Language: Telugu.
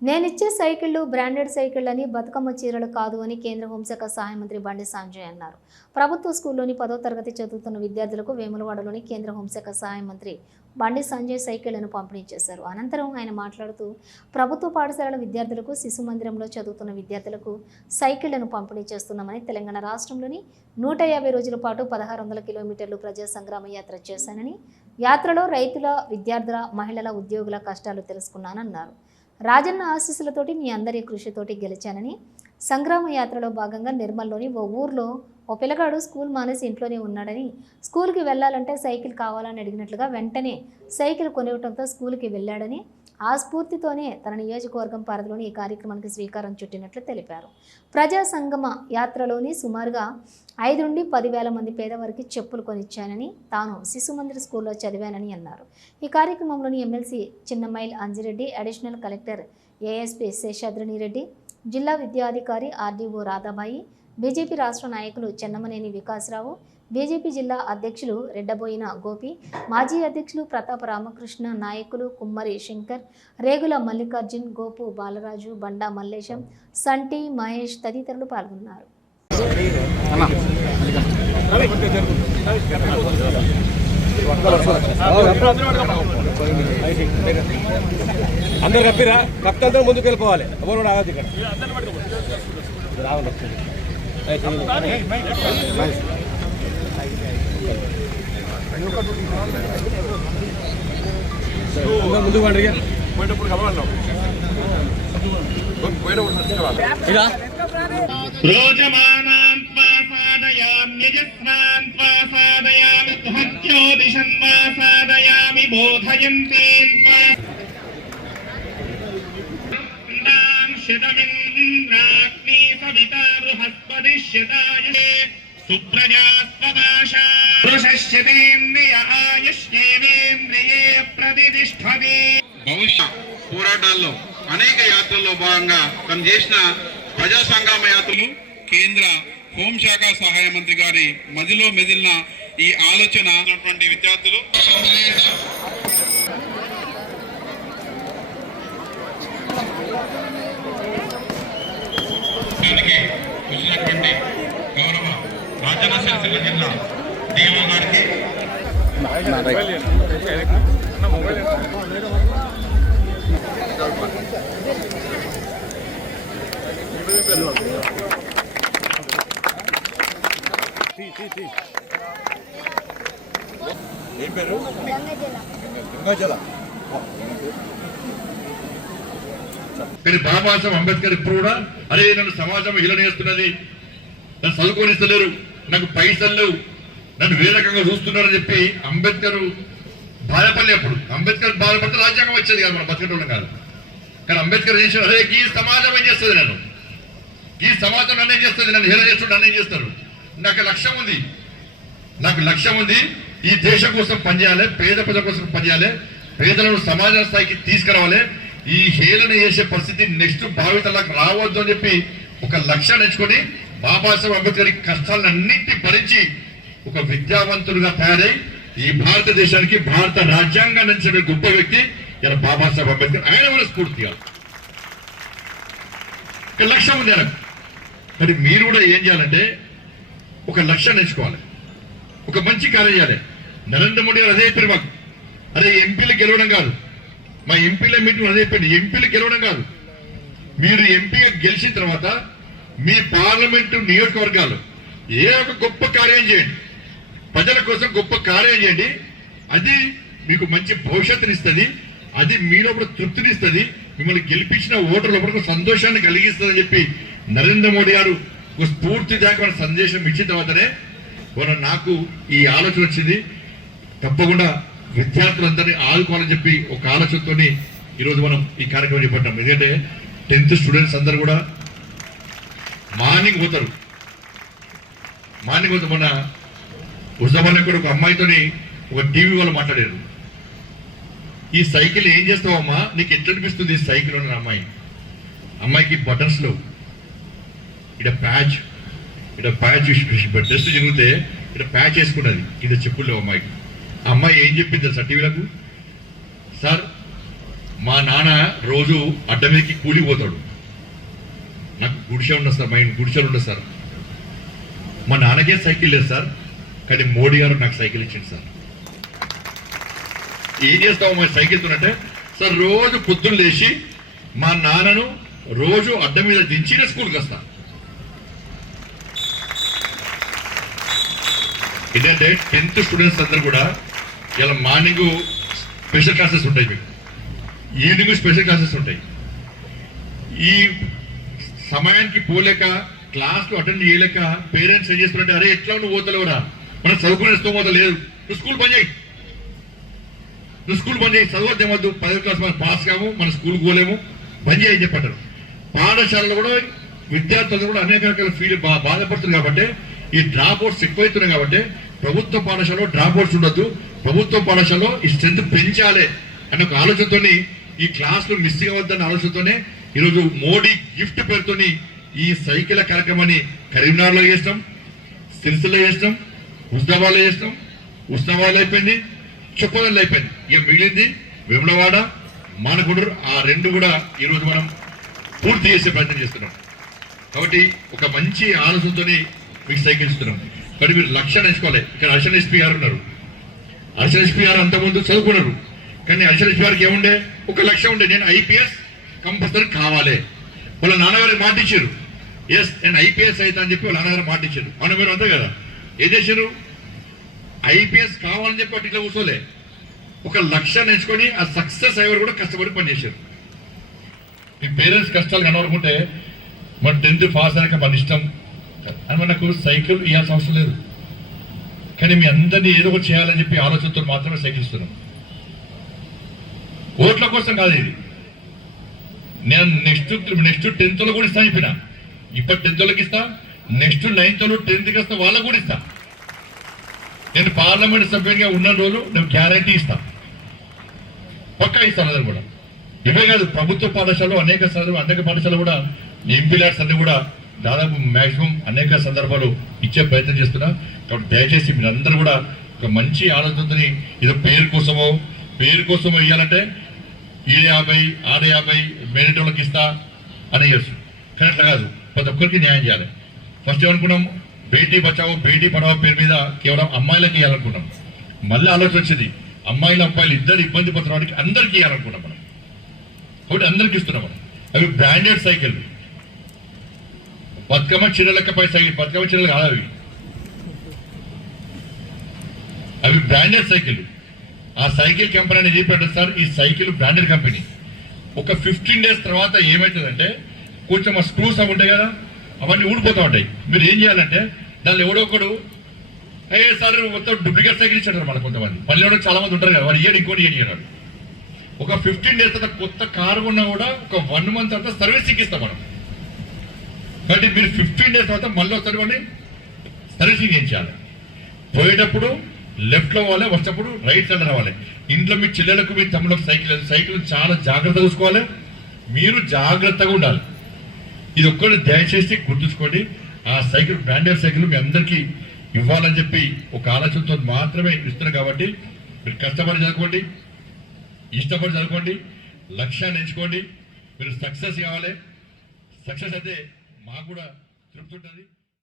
నేనిచ్చే సైకిళ్ళు బ్రాండెడ్ సైకిళ్ళు అని బతుకమ్మ చీరలు కాదు అని కేంద్ర హోంశాఖ సహాయ మంత్రి బండి సంజయ్ అన్నారు. ప్రభుత్వ స్కూల్లోని పదో తరగతి చదువుతున్న విద్యార్థులకు వేములవాడలోని కేంద్ర హోంశాఖ సహాయ మంత్రి బండి సంజయ్ సైకిళ్ళను పంపిణీ చేశారు. అనంతరం ఆయన మాట్లాడుతూ ప్రభుత్వ పాఠశాలల విద్యార్థులకు శిశు మందిరంలో చదువుతున్న విద్యార్థులకు సైకిళ్ళను పంపిణీ చేస్తున్నామని తెలంగాణ రాష్ట్రంలోని నూట యాభై రోజుల పాటు పదహారు వందల కిలోమీటర్లు ప్రజా సంగ్రామ యాత్ర చేశానని యాత్రలో రైతుల విద్యార్థుల మహిళల ఉద్యోగుల కష్టాలు తెలుసుకున్నానన్నారు. రాజన్న ఆశీస్సులతోటి మీ అందరి కృషితోటి గెలిచానని సంగ్రామ యాత్రలో భాగంగా నిర్మల్లోని ఓ ఊర్లో ఓ పిల్లగాడు స్కూల్ మానేసి ఇంట్లోనే ఉన్నాడని స్కూల్కి వెళ్ళాలంటే సైకిల్ కావాలని అడిగినట్లుగా వెంటనే సైకిల్ కొనివ్వడంతో స్కూల్కి వెళ్ళాడని ఆ స్ఫూర్తితోనే తన నియోజకవర్గం పరిధిలోని ఈ కార్యక్రమానికి శ్రీకారం చుట్టినట్లు తెలిపారు. ప్రజా సంగమ యాత్రలోని సుమారుగా ఐదు నుండి పదివేల మంది పేదవారికి చెప్పులు కొనిచ్చానని తాను శిశు మందిర్ స్కూల్లో చదివానని అన్నారు. ఈ కార్యక్రమంలోని MLC Chinnamail Anjireddy additional collector ASP Sheshadrini Reddy జిల్లా విద్యాధికారి ఆర్డీఓ రాధాబాయి బీజేపీ రాష్ట్ర నాయకులు చెన్నమనేని వికాసరావు బీజేపీ జిల్లా అధ్యక్షులు రెడ్డబోయిన గోపి మాజీ అధ్యక్షులు ప్రతాప రామకృష్ణ నాయకులు కుమ్మరి శంకర్ రేగుల మల్లికార్జున్ గోపు బాలరాజు బండా మల్లేశం సంటి మహేష్ తదితరులు పాల్గొన్నారు. అందరు కప్పిరా? కప్తంతా ముందుకు వెళ్ళిపోవాలి ఎవరు రావద్దు ఇక్కడ. రావాలి ముందుకు పండి ఇక. ఇక रोचमानान् त्वा साधयाम्यजस्रान् त्वा साधयामि महत्योदिशन् वा साधयामि बोधयन्तीन् त्वा शतमिन्द्राग्नि सविता बृहस्पतिष्यतायते सुप्रजास्पदाशा पुरुषश्यतेन्द्रिय आयुष्येवेन्द्रिये प्रतिष्ठते భవిష్యత్ పోరాటాల్లో అనేక యాత్రల్లో భాగంగా తను చేసిన ప్రజా సంగ్రామ యాత్రలు కేంద్ర హోంశాఖ సహాయ మంత్రి గారి మదిలో మెదిలిన ఈ ఆలోచన ఉన్నటువంటి విద్యార్థులు దానికి వచ్చినటువంటి గౌరవ రాజన్న సిరిసిల్ల జిల్లా డిఓ గారికి ఏం పేరు? గంగాజల. కానీ బాబాసాహెబ్ అంబేద్కర్ ఇప్పుడు కూడా అరే నన్ను సమాజం హీలనేస్తున్నది. నన్ను చదువుకోనిస్తలేరు. నాకు పైసలు లేవు. నన్ను వేరే రకంగా చూస్తున్నారని చెప్పి అంబేద్కర్ బాధపడలే అప్పుడు. అంబేద్కర్ బాధపడితే రాజ్యాంగం వచ్చేది కాదు మన బతికేటోళ్ళం కాదు. కానీ అంబేద్కర్ చేసిన అరే ఈ సమాజం ఏం చేస్తుంది నన్ను? ఈ సమాజం నన్ను ఏం చేస్తుంది? నన్ను హీల చేస్తుంటే నన్ను ఏం చేస్తారు? నాకు లక్ష్యం ఉంది. నాకు లక్ష్యం ఉంది ఈ దేశం కోసం పనిచేయాలి పేద ప్రజల కోసం పనిచేయాలి పేదలను సమాజ స్థాయికి తీసుకురావాలి ఈ హేళన చేసే పరిస్థితి నెక్స్ట్ భావితలకు రావద్దు అని చెప్పి ఒక లక్ష్యాన్ని ఎంచుకొని బాబాసాహెబ్ అంబేద్కర్ కష్టాలను అన్నింటినీ భరించి ఒక విద్యావంతుడుగా తయారై ఈ భారతదేశానికి భారత రాజ్యాంగాన్ని అందించిన గొప్ప వ్యక్తి ఇలా బాబాసాహెబ్ అంబేద్కర్. ఆయన కూడా స్ఫూర్తిగా ఒక లక్ష్యం ఉంది ఆయనకు. మరి మీరు కూడా ఏం చేయాలంటే ఒక లక్ష్యాన్ని ఎంచుకోవాలి. ఒక మంచి కార్యం చేయాలి. నరేంద్ర మోడీ గారు అదే చెప్పారు మాకు అదే ఎంపీలు గెలవడం కాదు. మా ఎంపీల మీటింగ్ అదే చెప్పండి ఎంపీలు గెలవడం కాదు. మీరు ఎంపీగా గెలిచిన తర్వాత మీ పార్లమెంటు నియోజకవర్గాలు ఏ ఒక గొప్ప కార్యం చేయండి. ప్రజల కోసం గొప్ప కార్యం చేయండి. అది మీకు మంచి భవిష్యత్తునిస్తుంది. అది మీలో కూడా తృప్తినిస్తుంది. మిమ్మల్ని గెలిపించిన ఓటర్లు ఒకరికి సంతోషాన్ని కలిగిస్తుందని చెప్పి నరేంద్ర మోడీ గారు ఒక స్ఫూర్తిదాయకమైన సందేశం ఇచ్చిన తర్వాతనే నాకు ఈ ఆలోచన వచ్చింది. తప్పకుండా విద్యార్థులందరినీ ఆదుకోవాలని చెప్పి ఒక ఆలోచనతో ఈరోజు మనం ఈ కార్యక్రమం చేపట్టాం ఎందుకంటే టెన్త్ స్టూడెంట్స్ అందరు కూడా మార్నింగ్ పోతారు మార్నింగ్ పోతే మన ఉజాబాన్ కూడా ఒక అమ్మాయితోని ఒక టీవీ వాళ్ళు మాట్లాడారు ఈ సైకిల్ ఏం చేస్తావమ్మా నీకు ఎట్లా అనిపిస్తుంది ఈ సైకిల్ ఉన్న అమ్మాయి అమ్మాయికి బటన్స్ లేవు ఇక్కడ ప్యాచ్ ఇక్కడ ప్యాచ్ డ్రెస్ జరిగితే ఇక్కడ ప్యాచ్ వేసుకున్నది ఇక్కడ చెప్పులు లేవు అమ్మాయికి అమ్మాయి ఏం చెప్పింది సార్ టీవీలకు? సార్ మా నాన్న రోజు అడ్డమేకి కూలిపోతాడు నాకు గుడిసె ఉండదు సార్ మా ఇంటి గుడిసెలు ఉండదు సార్. మా నాన్నకే సైకిల్ లేదు సార్ కానీ మోడీ గారు నాకు సైకిల్ ఇచ్చింది సార్. ఏం చేస్తావు మా సైకిల్ తోనంటే సార్ రోజు పొద్దున్న లేచి మా నాన్నను రోజు అడ్డం మీద దించిన స్కూల్కి వస్తా. ఏంటంటే టెన్త్ స్టూడెంట్స్ అందరు కూడా ఇలా మార్నింగ్ స్పెషల్ క్లాసెస్ ఉంటాయి మీకు. ఈవినింగ్ స్పెషల్ క్లాసెస్ ఉంటాయి. ఈ సమయానికి పోలేక క్లాస్ అటెండ్ చేయలేక పేరెంట్స్ ఏం చేస్తున్నారంటే అరే ఎట్లా నువ్వు పోతలేవురా? మనం చదువుకునే స్తోమత లేదు. నువ్వు స్కూల్ పని చేయి. నువ్వు స్కూల్ బంద్ చేయి. చదవద్దేమద్దు పదవి క్లాస్ మనం పాస్ కాము మన స్కూల్కి పోలేము. బంద్ చేయని చెప్పంటారు. పాఠశాలలో కూడా విద్యార్థులు కూడా అనేక రకాల ఫీల్ బా బాధపడుతుంది కాబట్టి ఈ డ్రాప్ అవుట్స్ ఎక్కువైతున్నాయి కాబట్టి ప్రభుత్వ పాఠశాలలో డ్రాప్ అవుట్స్ ఉండొద్దు. ప్రభుత్వ పాఠశాలలో ఈ స్ట్రెంత్ పెంచాలి అనే ఒక ఆలోచనతోని ఈ క్లాసులు మిస్ అవ్వద్దన్న ఆలోచనతోనే ఈరోజు మోడీ గిఫ్ట్ పేరుతోని ఈ సైకిల్ కార్యక్రమాన్ని కరీంనగర్లో చేస్తాం సిరిసిల్లో చేస్తాం హుస్నాబాద్లో చేస్తాం హుస్నాబాద్లో అయిపోయింది చొప్పదంలో అయిపోయింది. ఇక మిగిలింది వేములవాడ మానకుడు ఆ రెండు కూడా ఈరోజు మనం పూర్తి చేసే ప్రయత్నం చేస్తున్నాం. కాబట్టి ఒక మంచి ఆలోచనతోని మీకు సైకిల్ ఇస్తున్నాం. కానీ మీరు లక్ష్యాన్ని ఎంచుకోవాలి ఇక్కడ అర్షన్ ఎస్పీ గారు ఉన్నారు. అర్షన్ గారు అంతకుముందు చదువుకున్నారు. కానీ అర్షన్ గారికి ఏముండే? ఒక లక్ష్యం ఉండే. నేను ఐపీఎస్ కంపల్సరీ కావాలి. వాళ్ళ నాన్నగారు మాట ఇచ్చారు. ఎస్ నేను ఐపీఎస్ అవుతా అని చెప్పి వాళ్ళ నాన్నగారు మాట ఇచ్చారు. అవును మీరు అంతే కదా? ఏం చేశారు? ఐపీఎస్ కావాలని చెప్పి అటు ఇట్లా కూర్చోలే. ఒక లక్ష్యాన్ని ఎంచుకొని ఆ సక్సెస్ అయ్యేవారు కూడా కష్టపడి పనిచేశారు మీ పేరెంట్స్ కష్టాలు కనబడుకుంటే మన టెన్త్ పాస్ అయ్యాక మన ఇష్టం. అని మనకు సైకిల్ ఇవ్వాల్సిన అవసరం లేదు. కానీ మీ అందరినీ ఏదో ఒకటి చేయాలని చెప్పి ఆలోచనతో మాత్రమే సైకిల్ ఓట్ల కోసం కాదు ఇది. నేను నెక్స్ట్ నెక్స్ట్ టెన్త్లో కూడా ఇస్తా చెప్పిన. ఇప్పటి టెన్త్లోకి ఇస్తా నెక్స్ట్ నైన్త్లో టెన్త్కి వస్తా వాళ్ళకు కూడా ఇస్తా. నేను పార్లమెంట్ సభ్యునిగా ఉన్న రోజు నేను గ్యారంటీ ఇస్తా. పక్కా ఇస్తాను అందరు కూడా. ఇవే కాదు ప్రభుత్వ పాఠశాలలో అనేక సార్లు అనేక పాఠశాలలు కూడా ఎంపీ ల్యాడ్స్ అన్ని కూడా దాదాపు మ్యాక్సిమం అనేక సందర్భాలు ఇచ్చే ప్రయత్నం చేస్తున్నా. కాబట్టి దయచేసి మీరందరూ కూడా ఒక మంచి ఆలోచనతోని ఏదో పేరు కోసమో పేరు కోసమో ఇవ్వాలంటే ఈ యాభై ఆడ యాభై మేనేట్ వాళ్ళకి ఇస్తా అని చేస్తు కానీ అట్లా కాదు. ప్రతి ఒక్కరికి న్యాయం చేయాలి. ఫస్ట్ ఏమనుకున్నాం? బేటీ బచావో బేటీ పడావో పేరు మీద కేవలం అమ్మాయిలకి ఇవ్వాలనుకున్నాం మళ్ళీ ఆలోచన వచ్చింది. అమ్మాయిలు అబ్బాయిలు ఇద్దరు ఇబ్బంది పడుతున్న అందరికీ ఇవ్వాలనుకున్నాం మనం. కాబట్టి అందరికి ఇస్తున్నాం మనం. అవి బ్రాండెడ్ సైకిల్ బతుకమ్మ చీరలకి సైకిల్ బతుకమ్మ చీరలు కాదు అవి. అవి బ్రాండెడ్ సైకిల్ ఆ సైకిల్ కంపెనీ అనేది చెప్పాడు సార్? ఈ సైకిల్ బ్రాండెడ్ కంపెనీ. ఒక ఫిఫ్టీన్ డేస్ తర్వాత ఏమవుతుందంటే కొంచెం ఆ స్క్రూస్ అవి ఉంటాయి కదా అవన్నీ ఊడిపోతూ ఉంటాయి. మీరు ఏం చేయాలంటే దానిలో ఎవడో ఒకడు సార్ మొత్తం డూప్లికేట్ సైకిల్ ఇచ్చాడు మన కొంతమంది. పల్లెలో చాలా మంది ఉంటారు కదా వాడు ఏడు ఇంకోటి ఇయ్యడు ఒక ఫిఫ్టీన్ డేస్ తర్వాత కొత్త కారు ఉన్నా కూడా ఒక వన్ మంత్ తర్వాత సర్వీసింగ్ ఇస్తాం మనం. కాబట్టి మీరు ఫిఫ్టీన్ డేస్ తర్వాత మళ్ళీ ఒకసారి వాడిని సర్వీసింగ్ చేయించాలి పోయేటప్పుడు లెఫ్ట్లో పోవాలి వచ్చేటప్పుడు రైట్ సైడ్ రావాలి. ఇంట్లో మీ చెల్లెలకు మీ తమ్ముళ్ళకు సైకిల్ సైకిల్ చాలా జాగ్రత్తగా చూసుకోవాలి. మీరు జాగ్రత్తగా ఉండాలి. ఇది ఒక్కటి దయచేసి గుర్తుంచుకోండి. ఆ సైకిల్ బ్రాండెడ్ సైకిల్ మీ అందరికీ ఇవ్వాలని చెప్పి ఒక ఆలోచనతో మాత్రమే ఇస్తున్నారు కాబట్టి మీరు కష్టపడి చదువుకోండి ఇష్టపడి చదువుకోండి లక్ష్యాన్ని ఎంచుకోండి. మీరు సక్సెస్ కావాలి. సక్సెస్ అయితే మాకు కూడా తృప్తి ఉంటుంది.